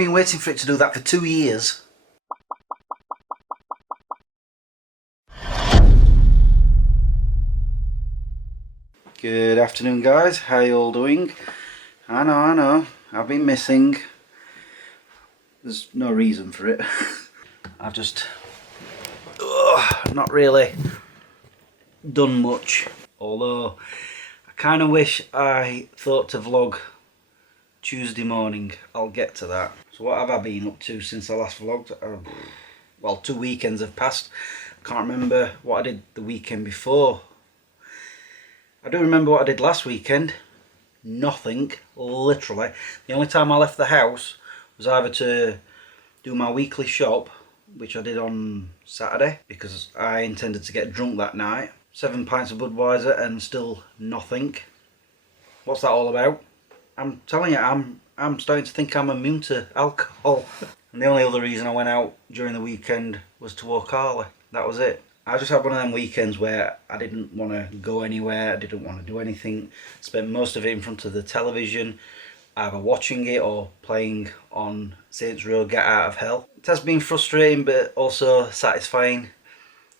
been waiting for it to do that for 2 years. Good afternoon guys, how you all doing? I know, I've been missing. There's no reason for it. I've just not really done much, although I kind of wish I thought to vlog Tuesday morning. I'll get to that. So what have I been up to since I last vlogged? Well, 2 weekends have passed. I can't remember what I did the weekend before. I do remember what I did last weekend. Nothing, literally. The only time I left the house was either to do my weekly shop, which I did on Saturday because I intended to get drunk that night. 7 pints of Budweiser and still nothing. What's that all about? I'm telling you, I'm starting to think I'm immune to alcohol. And the only other reason I went out during the weekend was to walk Harley. That was it. I just had one of them weekends where I didn't want to go anywhere, I didn't want to do anything. Spent most of it in front of the television, either watching it or playing on Saints Row Get Out of Hell. It has been frustrating but also satisfying,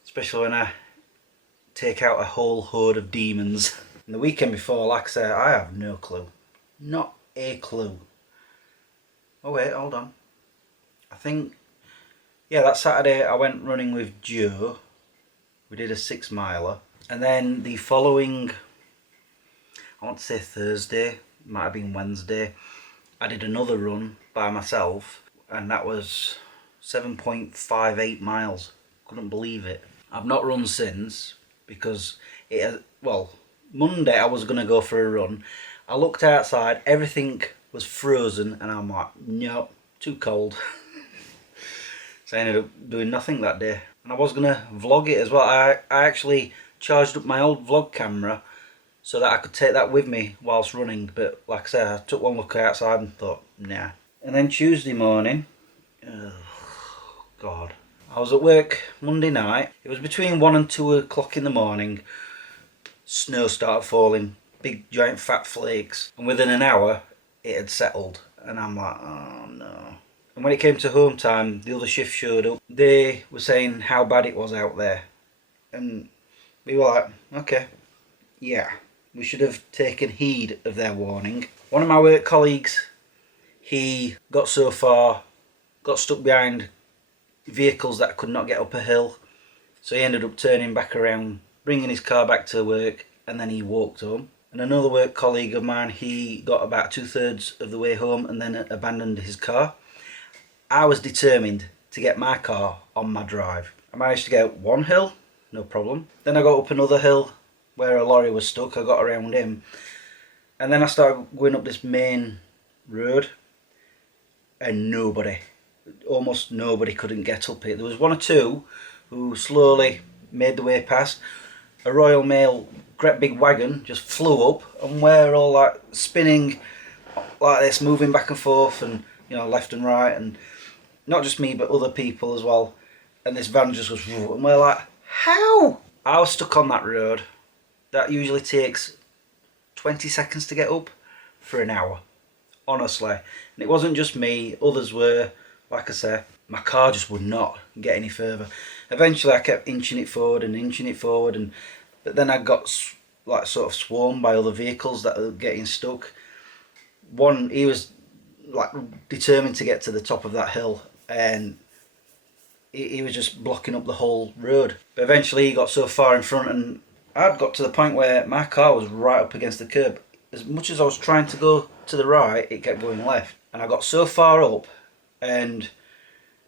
especially when I take out a whole horde of demons. And the weekend before, like I said, I have no clue. Not a clue. Oh wait, hold on. I think, yeah, that Saturday I went running with Joe. We did a 6 miler, and then the following, I want to say Thursday, might have been Wednesday, I did another run by myself, and that was 7.58 miles. Couldn't believe it. I've not run since because well, Monday I was going to go for a run. I looked outside, everything was frozen, and I'm like, no, too cold. So I ended up doing nothing that day. And I was going to vlog it as well. I actually charged up my old vlog camera so that I could take that with me whilst running. But like I said, I took one look outside and thought, nah. And then Tuesday morning, oh God. I was at work Monday night. It was between 1 and 2 o'clock in the morning. Snow started falling, big giant fat flakes. And within an hour, it had settled. And I'm like, oh no. And when it came to home time, the other shift showed up. They were saying how bad it was out there. And we were like, okay, yeah, we should have taken heed of their warning. One of my work colleagues, he got so far, got stuck behind vehicles that could not get up a hill. So he ended up turning back around, bringing his car back to work, and then he walked home. And another work colleague of mine, he got about 2/3 of the way home and then abandoned his car. I was determined to get my car on my drive. I managed to get up one hill, no problem. Then I got up another hill where a lorry was stuck. I got around him. And then I started going up this main road and almost nobody couldn't get up it. There was 1 or 2 who slowly made the way past. A Royal Mail great big wagon just flew up and we're all like spinning like this, moving back and forth and, you know, left and right, and not just me but other people as well, and this van just was, and we're like, how? I was stuck on that road that usually takes 20 seconds to get up for an hour, honestly. And it wasn't just me, others were. Like I say, my car just would not get any further. Eventually I kept inching it forward, and but then I got like sort of swarmed by other vehicles that were getting stuck. One, he was like determined to get to the top of that hill, and he was just blocking up the whole road. But eventually he got so far in front, and I'd got to the point where my car was right up against the curb. As much as I was trying to go to the right, it kept going left. And I got so far up, and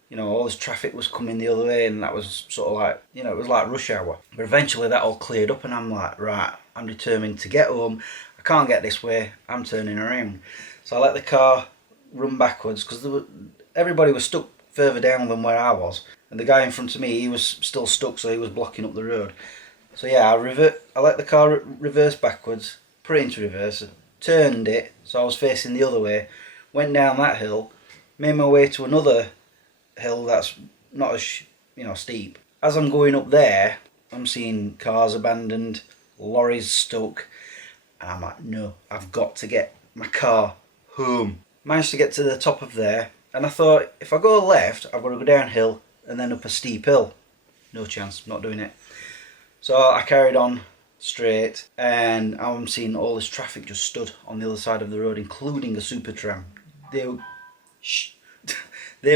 you know, all this traffic was coming the other way, and that was sort of like, you know, it was like rush hour. But eventually that all cleared up, and I'm like, right, I'm determined to get home. I can't get this way, I'm turning around. So I let the car run backwards because everybody was stuck further down than where I was, and the guy in front of me, he was still stuck, so he was blocking up the road. So yeah, I let the car reverse backwards, put it into reverse, turned it so I was facing the other way, went down that hill, made my way to another hill that's not as, you know, steep. As I'm going up there, I'm seeing cars abandoned, lorries stuck, and I'm like, no, I've got to get my car home. Managed to get to the top of there, And I thought, if I go left, I've got to go downhill and then up a steep hill. No chance, not doing it. So I carried on straight, and I'm seeing all this traffic just stood on the other side of the road, including a super tram. They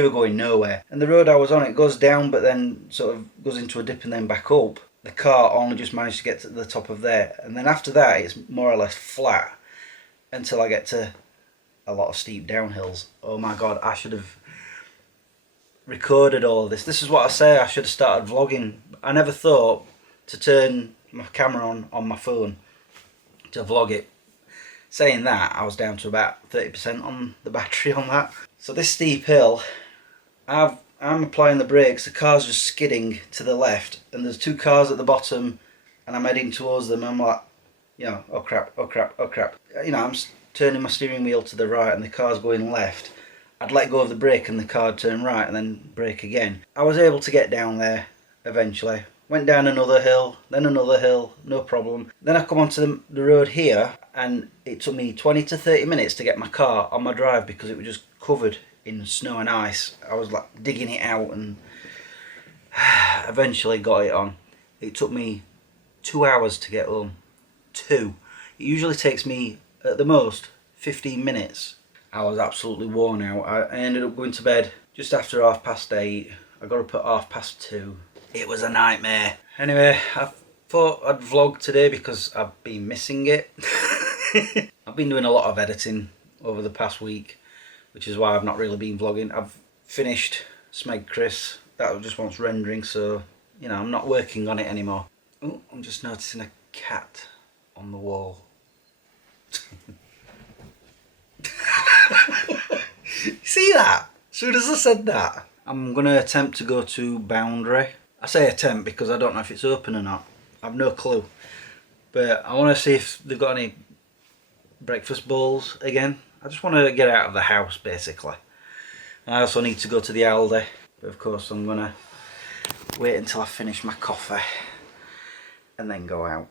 were going nowhere. And the road I was on, it goes down but then sort of goes into a dip and then back up. The car only just managed to get to the top of there, and then after that it's more or less flat until I get to a lot of steep downhills. Oh my god, I should have recorded all of this. This is what I say, I should have started vlogging. I never thought to turn my camera on my phone to vlog it. Saying that, I was down to about 30% on the battery on that. So this steep hill, I'm applying the brakes, the car's just skidding to the left, and there's two cars at the bottom, and I'm heading towards them. I'm like, you know, oh crap, oh crap, oh crap. You know, I'm turning my steering wheel to the right and the car's going left. I'd let go of the brake and the car would turn right and then brake again. I was able to get down there eventually. Went down another hill, then another hill, no problem. Then I come onto the road here, and it took me 20 to 30 minutes to get my car on my drive because it was just covered in snow and ice. I was like digging it out and eventually got it on. It took me 2 hours to get home. 2. It usually takes me at the most 15 minutes. I was absolutely worn out. I ended up going to bed just after 8:30. I got up at 2:30. It was a nightmare. Anyway, I thought I'd vlog today because I've been missing it. I've been doing a lot of editing over the past week, which is why I've not really been vlogging. I've finished Smeg Chris. That just wants rendering, so you know, I'm not working on it anymore. Oh, I'm just noticing a cat on the wall. See that? As soon as I said that. I'm going to attempt to go to Boundary. I say attempt because I don't know if it's open or not. I've no clue. But I want to see if they've got any breakfast bowls again. I just want to get out of the house basically. I also need to go to the Aldi. But of course I'm going to wait until I finish my coffee and then go out.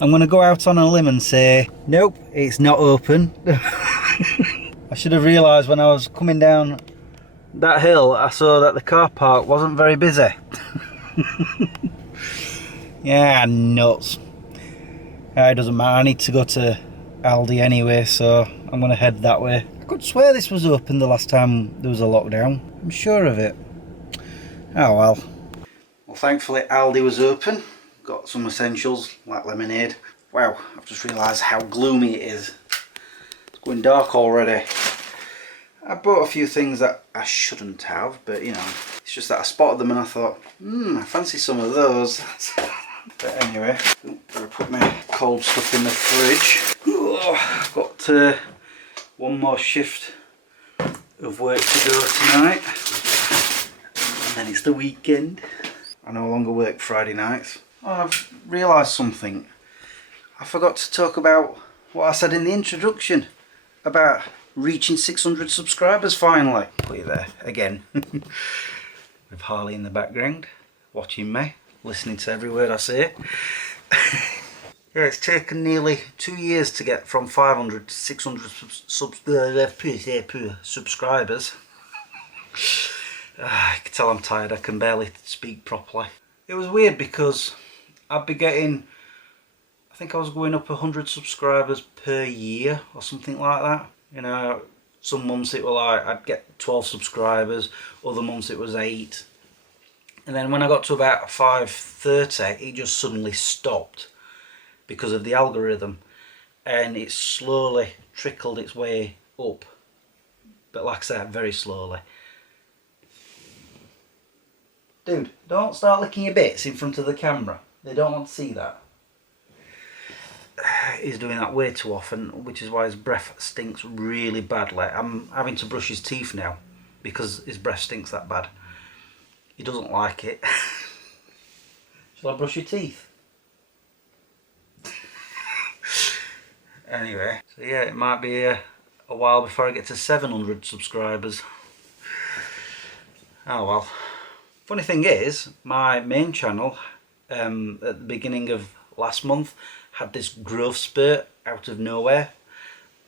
I'm going to go out on a limb and say, nope, it's not open. I should have realised when I was coming down that hill, I saw that the car park wasn't very busy. Yeah, nuts. It doesn't matter, I need to go to Aldi anyway, so I'm going to head that way. I could swear this was open the last time there was a lockdown. I'm sure of it. Oh well. Well, thankfully Aldi was open. Got some essentials like lemonade. Wow, I've just realised how gloomy it is. It's going dark already. I bought a few things that I shouldn't have, but you know, it's just that I spotted them and I thought, I fancy some of those. But anyway, I'll put my cold stuff in the fridge. I've got one more shift of work to do tonight, and then it's the weekend. I no longer work Friday nights. Oh, I've realised something. I forgot to talk about what I said in the introduction about reaching 600 subscribers finally. Put you there again. With Harley in the background, watching me, listening to every word I say. Yeah, it's taken nearly 2 years to get from 500 to 600 subscribers. I can tell I'm tired, I can barely speak properly. It was weird because I'd be getting, I think I was going up 100 subscribers per year or something like that. You know, some months it was like I'd get 12 subscribers, other months it was 8. And then when I got to about 530, it just suddenly stopped because of the algorithm, and it slowly trickled its way up. But like I said, very slowly. Dude, don't start licking your bits in front of the camera. They don't want to see that. He's doing that way too often, which is why his breath stinks really badly. I'm having to brush his teeth now because his breath stinks that bad. He doesn't like it. Shall I brush your teeth? Anyway, so yeah, it might be a while before I get to 700 subscribers. Oh well. Funny thing is, my main channel at the beginning of last month had this growth spurt out of nowhere.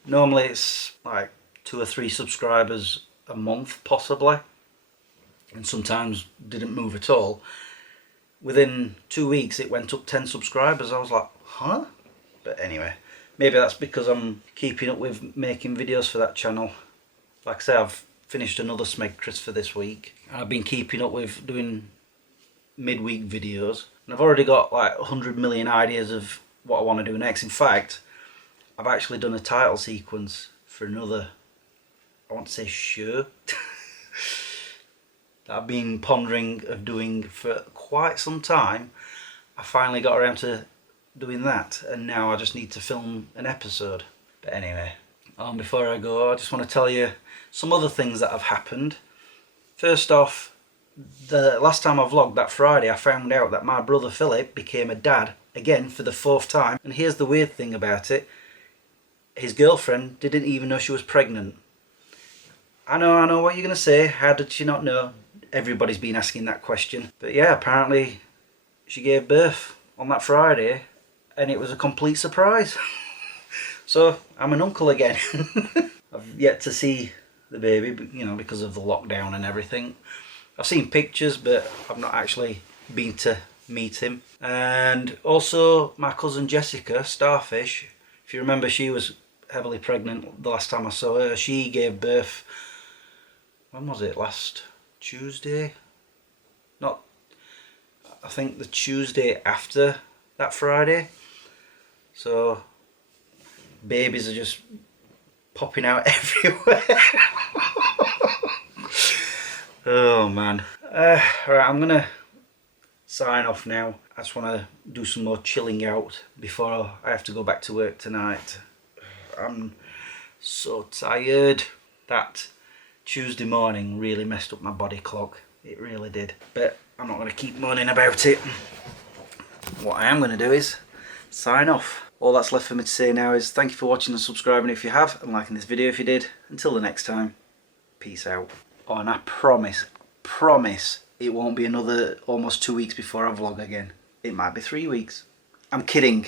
Normally it's like 2 or 3 subscribers a month possibly, and sometimes didn't move at all. Within 2 weeks it went up 10 subscribers. I was like, huh? But anyway, maybe that's because I'm keeping up with making videos for that channel. Like I say, I've finished another Smegcris for this week. I've been keeping up with doing midweek videos, and I've already got like 100 million ideas of what I want to do next. In fact, I've actually done a title sequence for another, I want to say, show that I've been pondering of doing for quite some time. I finally got around to doing that, and now I just need to film an episode. But anyway, before I go, I just want to tell you some other things that have happened. First off, the last time I vlogged, that Friday, I found out that my brother Philip became a dad again for the 4th time. And here's the weird thing about it: his girlfriend didn't even know she was pregnant. I know what you're going to say. How did she not know? Everybody's been asking that question. But yeah, apparently she gave birth on that Friday, and it was a complete surprise. So I'm an uncle again. I've yet to see the baby, you know, because of the lockdown and everything. I've seen pictures, but I've not actually been to meet him. And also my cousin Jessica, Starfish, if you remember, she was heavily pregnant the last time I saw her. She gave birth, when was it, last Tuesday? Not, I think the Tuesday after that Friday. So babies are just popping out everywhere. Oh man. Right, I'm gonna sign off now. I just want to do some more chilling out before I have to go back to work tonight. I'm so tired. That Tuesday morning really messed up my body clock. It really did. But I'm not going to keep moaning about it. What I am going to do is sign off. All that's left for me to say now is thank you for watching and subscribing if you have, and liking this video if you did. Until the next time, peace out. Oh, and I promise it won't be another almost 2 weeks before I vlog again. It might be 3 weeks. I'm kidding.